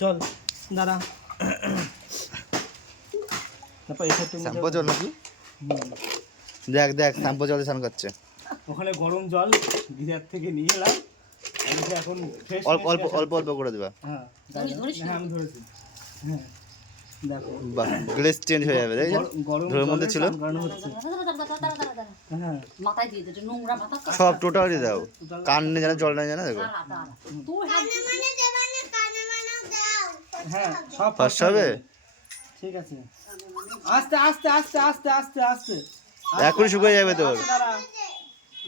চল দাঁড়া। শ্যাম্পু জল নাকি? দেখ দেখ শ্যাম্পু জলে স্নান করছে। ওখানে গরম জল গিজার থেকে নিয়ে এলাম। এখন অল্প অল্প অল্প অল্প করে দেবা। হ্যাঁ হ্যাঁ আমি ধরেছি। হ্যাঁ বাহ গ্লেস চেঞ্জ হয়ে যাবে তাই মধ্যে ছিল? হ্যাঁ। সব টোটালি দাও। কান নেই জানা জল নেই জানা দেখো। হ্যাঁ সব ফার্স্ট হবে। ঠিক আছে। আস্তে আস্তে আস্তে আস্তে আস্তে আস্তে। এখন শুকিয়ে যাবে তোর দাঁড়া।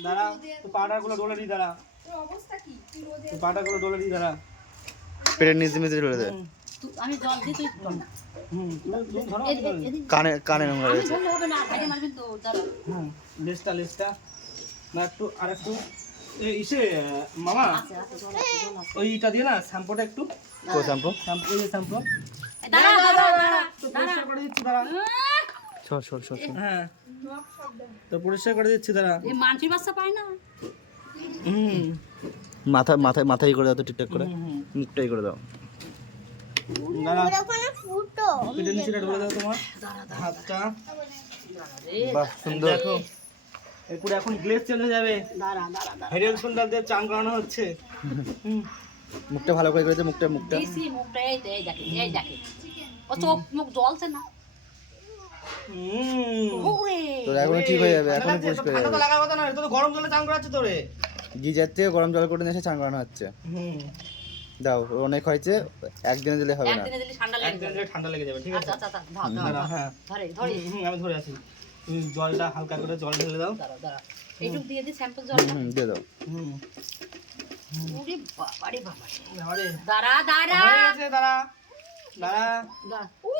দাঁড়া তো পাটাগুলো ডলে দি দাঁড়া। তো পাটাগুলো ডলে দি দাঁড়া। পেটের নিচে নিচে আমি জল দিই তুই ধরো। এদিকে। কানে কানে নোংরা হবে না মারবেন তো দাঁড়া। হুম লেজটা লেজটা। না একটু আর একটু এই ইসে মামা ওইটা দিয়ে না শ্যাম্পুটা একটু। কো শ্যাম্পু? শ্যাম্পু এই শ্যাম্পু। দাঁড়া দাঁড়া দাঁড়া পরিষ্কার করে দিচ্ছি দাঁড়া। সর সর সর সর। হ্যাঁ। তো পরিষ্কার করে দিচ্ছি দাঁড়া। এই মানসি বাচ্চা পায় না? হুম। মাথা মাথায় মাথায় করে দাও তো ঠিকঠাক করে। মুখটাই করে দাও। দাঁড়া। পেটের দাও তোমার। হাতটা। বাহ সুন্দর। দেখো। এরপরে এখন গ্লেজ চলে যাবে। দাঁড়া দাঁড়া দাঁড়া। হেরিয়াল সুন্দর দিয়ে চান করানো হচ্ছে। মুখটা ভালো করে করেছে মুখটা মুখটা। দিছি মুখটা এই এই দেখে এই দেখে। ও চোখ মুখ জ্বলছে না। হুম। ওরে ঠিক হয়ে যাবে এখনও পরিষ্কার হয়ে তো যাবে লাগার কথা তো তো গরম জলে চান করাচ্ছে তোরে। গিজার থেকে গরম জল করে নিয়ে এসে চান করানো হচ্ছে। দাও অনেক হয়েছে একদিনে দিলে হবে না। একদিনে দিলে ঠান্ডা লেগে যাবে। ঠান্ডা লেগে যাবে ঠিক আছে? আচ্ছা আচ্ছা আচ্ছা ধর। হ্যাঁ। ধরে ধরে। আমি ধরে আছি। তুমি জলটা হালকা করে জল ঢেলে দাও। দাঁড়া দাঁড়া এইটুক দিয়ে দি স্যাম্পল জল হুম হুম দিয়ে দাও। হুম। ওরে বাবা রে বাবা আরে। দাঁড়া দাঁড়া। হয়ে গেছে দাঁড়া। দাঁড়া। দাঁড়া। ও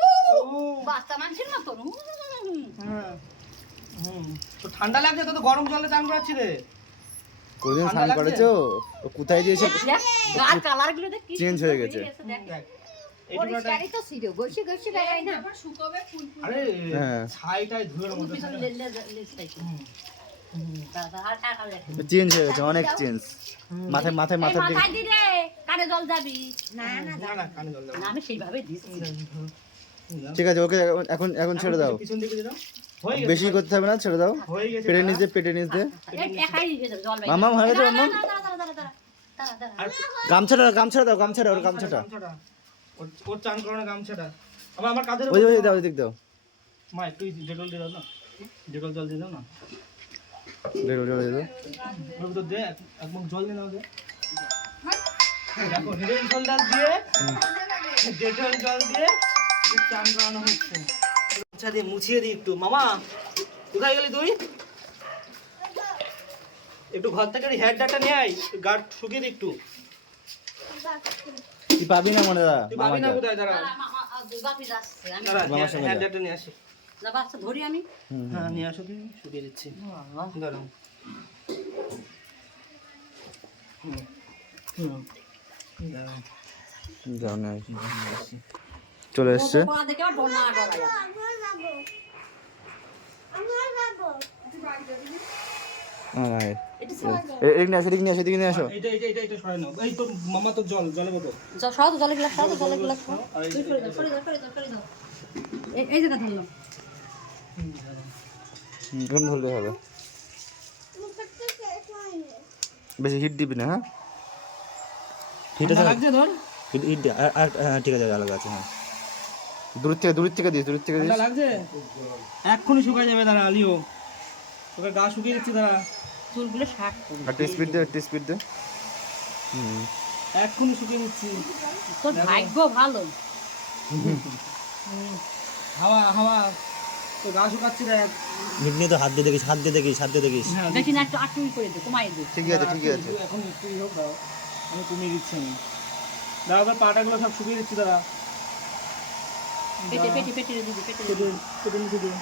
বাচ্চা মানুষের মতন। হ্যাঁ। হুম। তো ঠান্ডা লাগছে তো তো গরম জলে চান করাচ্ছি রে। কোনদিন স্নান করেছ? কোথায় দিয়েছে? দেখ, গার কালারগুলো দেখ কি হয়ে গেছে। দেখ। আরে হ্যাঁ। চেঞ্জ হয়ে গেছে অনেক চেঞ্জ মাথায় মাথায় দিকে। মাথায় কানে জল যাবি। না না কানে জল দাও আমি সেইভাবে দিচ্ছি। ঠিক আছে ওকে এখন- এখন এখন ছেড়ে দাও। হয়ে বেশি করতে হবে না ছেড়ে দাও। হয়ে দাঁড়া। নিচে পেটের নিচ দিয়ে এক- একাই দিয়ে দেবে, জল হয়ে গেছে। আর গামছাটা গামছাটা দাও গামছাটা ওর গামছাটা। ওর ওর চান করানো গামছাটা। আবার আমার কাঁধের ওই ওই দাও দিক দাও। মা একটু ডেটল দিয়ে দাও না। ডেটল জল দিয়ে দাও না। দেখো, দেখো, দেখো। ওর ভিতর দে এক- মুখ জল দিয়ে নাও দে। দেখো হেডেল শোল্ডার দিয়ে ডেটল জল দিয়ে চান করানো হচ্ছে। আচ্ছা দিয়ে মুছিয়ে দিই একটু। মামা কোথায় গেলি তুই? একটু ঘর থেকে হেয়ার ডাটা নিয়ে আয়। গার্ড শুকিয়ে দি একটু। তুই পাবি না মনে দা তুই পাবি না কোথায়? দাঁড়া। বাপি যাচ্ছে, আমি- নিয়ে আসি। না, বাচ্চা ধরি আমি? হুম, হুম। হ্যাঁ নিয়ে আসো তুমি শুকিয়ে দিচ্ছি। দাঁড়াও। চলে এসছে। যাবে। এদিকে নিয়ে আসো এদিকে নিয়ে আসো এদিকে নিয়ে আসো। এইটা এইটা এইটা এইটা সরাই নাও। এই তোর মামা তোর জল জলে বোতল সরাও তো, জলের গ্লাস সরাও তো, জলের গ্লাস সরাও। আর এই- তুই সরে দাও, সরে দাও, সরে দাও, সরে দাও। এই- এই জায়গা ধরলাম হুম, ধরলে হবে। বেশি হিট দিবি না হ্যাঁ? হিট আছে? লাগছে তোর হিট হিট আর হ্যাঁ ঠিক আছে আলাদা আছে হ্যাঁ। দূর থেকে দূর থেকে দিস দূর থেকে দিস। লাগছে? এক্ষুনি শুকায় যাবে দাঁড়া আলিও। তোকে গা শুকিয়ে দিচ্ছি দাঁড়া। চুলগুলো শার্ট আর একটু স্পিড দে একটু স্পিড দে। হুম। এক্ষুনি শুকিয়ে দিচ্ছি তোর ভাগ্য ভালো। হাওয়া হাওয়া। তো গা শুকাচ্ছি হিট নিয়ে তো হাত দিয়ে দেখিস হাত দিয়ে দেখিস হাত দিয়ে দেখিস। দেখি না একটু আটটু করে দে কমাই দে। ঠিক আছে ঠিক আছে। এখন একটু হোক দাও। আমি কমিয়ে দিচ্ছি আমি। দাঁড়া এবার পাটাগুলো সব শুকিয়ে দিচ্ছি দাদা পেটে পেটে পেটে দিবি পেটে নিচে দিয়ে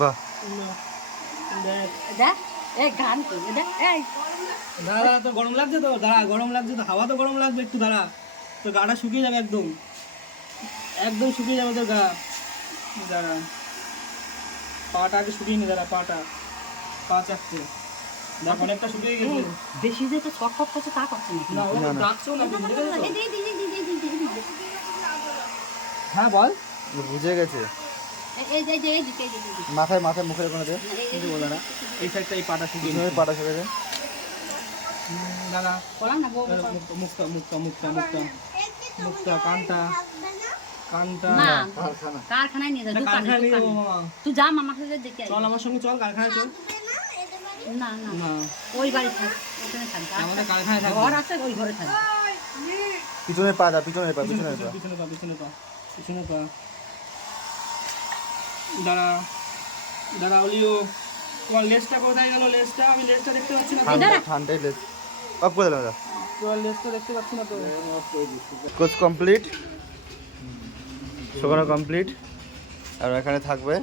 বাহ। দেখ এই দেখ এই তো গরম লাগছে তো দাঁড়া গরম লাগছে তো হাওয়া তো গরম লাগবে একটু দাঁড়া তো গাটা শুকিয়ে যাবে একদম একদম শুকিয়ে যাবে তোর গা দাঁড়া পাটা আগে শুকিয়ে নি দাঁড়া পাটা পা চাকছে দেখ অনেকটা গেছে বেশি যে তো না না হ্যাঁ বল বুঝে গেছে মাথায় মাথায় মুখের কোনো দে। কিছু বলে না। এই সাইডটা এই পাটা শুকিয়ে এই পাটা শুকিয়ে দে। দাদা মুক্তা হ্যাঁ, তুই যা চল আমার চল কারখানায় না না ওই বাড়ি ঘর আছে পিছনে পা দা পিছনে পা। পিছনে পা পিছনে পা পিছনে পা। দাঁড়া দাঁড়া অলিও তোমার লেজটা কোথায় গেল? লেজটা? আমি লেজটা দেখতে পাচ্ছি না। ঠান্ডা ঠান্ডায় লেজ। অফ করে দিলাম তোমার লেজটা দেখতে পাচ্ছি না তো। কোচ কমপ্লিট। শোকানো কমপ্লিট। আর এখানে থাকবে।